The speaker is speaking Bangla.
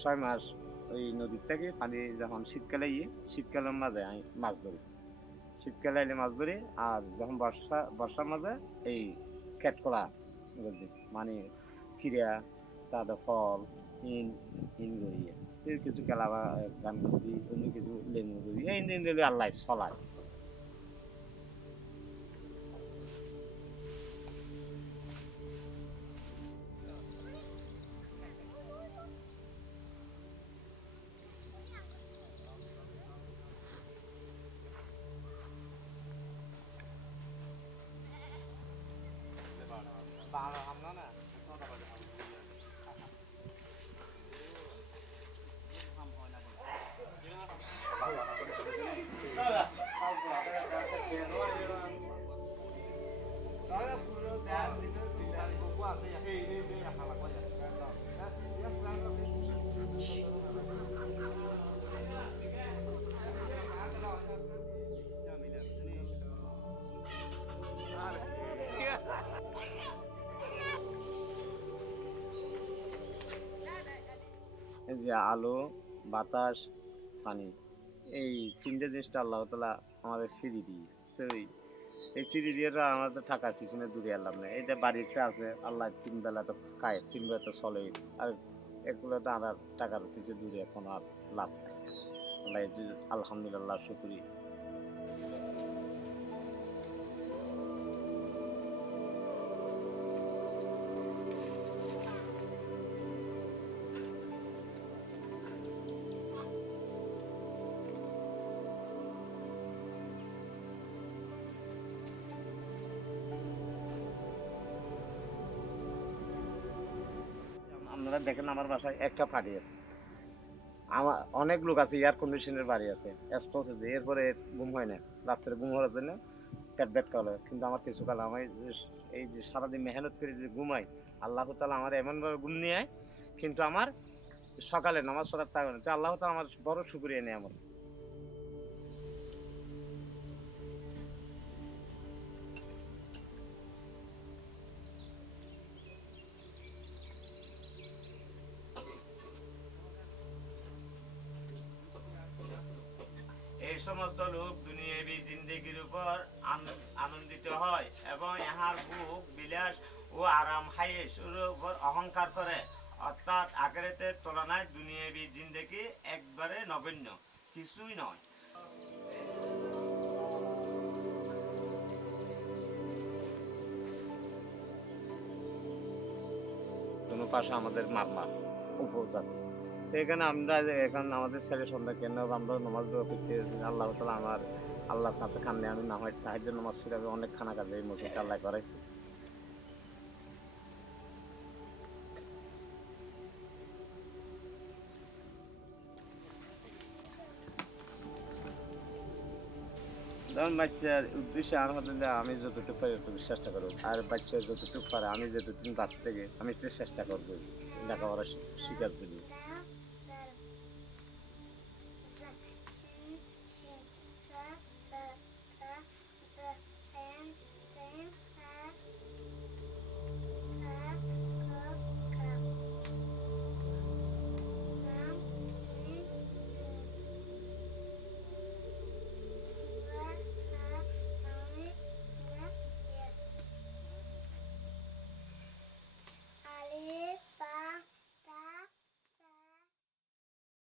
ছয় মাস ওই নদীর থেকে পানি যখন শীতকালে শীতকালের মাঝে আমি মাছ ধরি, শীতকালে এলে মাছ ধরি। আর যখন বর্ষার মাঝে এই কেটকলা মানে খিরা, তারপর ফল, ইন ইন ধরিয়ে কিছু কেলাবা গান ধরি, অন্য কিছু লেবু ধরি, এই দিন দিলে আল্লাহ চলায়। এই যে আলো, বাতাস, পানি, এই তিনটে জিনিসটা আল্লাহ তাআলা আমাদের ফিরি দিয়ে। তো এই ফিরি দিয়ে তো আমাদের টাকার পিছনে দূরে আল্লাহ নেই। এটা বাড়িতে আছে, আল্লাহ তিন বেলা তো খায়, তিন বেলা তো চলে। আর এগুলো তো আমার টাকার পিছনে দূরে এখন আর লাভ নাই। আল্লাহ আলহামদুলিল্লাহ শুকরি। আপনারা দেখেন আমার বাসায় একটা ফাটি আছে, আমার অনেক লোক আছে এয়ার কন্ডিশনের বাড়ি আছে, এরপরে ঘুম হয় না, রাত্রে ঘুম হওয়ার জন্য পেট ব্যথা করে। কিন্তু আমার কিছু কাল আমি এই যে সারাদিন মেহনত করে যে ঘুমাই, আল্লাহ তাআলা আমার এমনভাবে ঘুম নিয়ে, কিন্তু আমার সকালে নামাজ পড়ার টাইম নেই। আল্লাহ তাআলা আমার বড় শুকরিয়া নেই আমার। এই সমস্ত লোক দুনিয়াবী জিন্দেগির উপর আনন্দিত হয় এবং ইহার ভোগ বিলাস ও আরাম হায়েসের উপর অহংকার করে, অর্থাৎ আখিরাতের তুলনায় দুনিয়াবী জিন্দেগি একবারে নগণ্য, কিছুই নয়। কোনো পাশে আমাদের মারমা উপজাতি, তো এখানে আমরা এখন আমাদের ছেলে সন্ধ্যা কেন আমরা নামাজ দোয়া করতে, আল্লাহ তাআলা আমার আল্লাহর কাছে কান্নে আমি না হয় তাহাজ্জুদ নামাজ পড়ে অনেক খানা কাজে এই মসজিদটা আল্লাহ করাইছে। যেমন বাচ্চার উদ্দেশ্যে আলহামদুলিল্লাহ আমি যতটুকু পারি ততটুকু চেষ্টা করবো, আর বাচ্চা যতটুকু পারে আমি যতটুকু বাচ্চা থেকে আমি চেষ্টা করবো লেখাপড়া শিখার জন্য।